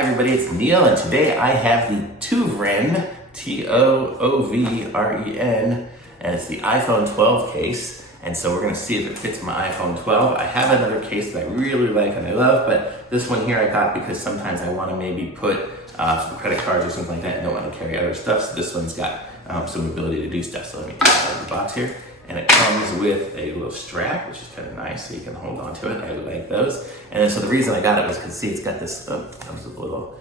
Hi everybody, it's Neil, and today I have the TOOVREN, T-O-O-V-R-E-N, and it's the iPhone 12 case. And so we're gonna see if it fits my iPhone 12. I have another case that I really like and I love, but this one here I got because sometimes I wanna maybe put some credit cards or something like that and don't wanna carry other stuff. So this one's got some ability to do stuff. So let me take it out of the box here. And it comes with a little strap, which is kind of nice, so you can hold on to it. I like those. And then, so the reason I got it was because, see, it's got this, comes with a little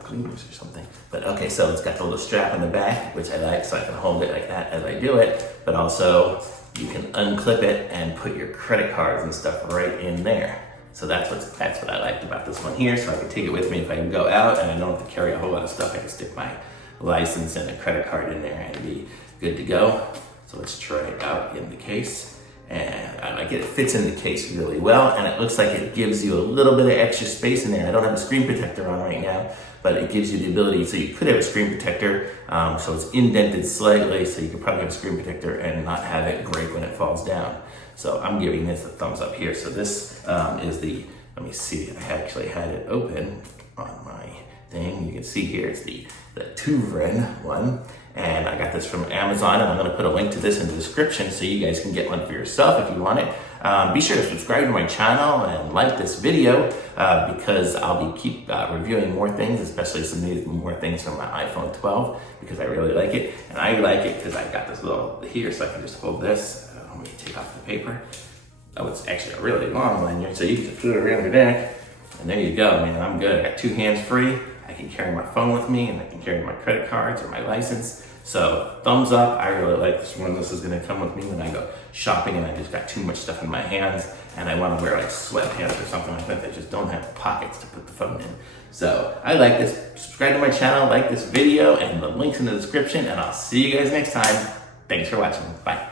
cleaners or something. But okay, so it's got the little strap in the back, which I like, so I can hold it like that as I do it. But also, you can unclip it and put your credit cards and stuff right in there. So that's what I liked about this one here. So I can take it with me if I can go out and I don't have to carry a whole lot of stuff. I can stick my license and a credit card in there and be good to go. So let's try it out in the case. And I like it. It fits in the case really well, and it looks like it gives you a little bit of extra space in there. I don't have a screen protector on right now, but it gives you the ability, so you could have a screen protector, so it's indented slightly, so you could probably have a screen protector and not have it break when it falls down. So I'm giving this a thumbs up here. So this is the, let me see, I actually had it open on my thing. You can see here, it's the TOOVREN one. And I got this from Amazon, and I'm gonna put a link to this in the description so you guys can get one for yourself if you want it. Be sure to subscribe to my channel and like this video because I'll be keep reviewing more things, especially some more things from my iPhone 12 because I really like it. And I like it because I got this little here, so I can just hold this. Let me take off the paper. Oh, it's actually a really long lanyard, so you can just put it around your neck. And there you go, man, I'm good. I got 2 hands free. I can carry my phone with me, and I can carry my credit cards or my license. So thumbs up, I really like this one. This is gonna come with me when I go shopping and I just got too much stuff in my hands and I wanna wear like sweatpants or something like that. I just don't have pockets to put the phone in. So I like this. Subscribe to my channel, like this video, and the link's in the description, and I'll see you guys next time. Thanks for watching, bye.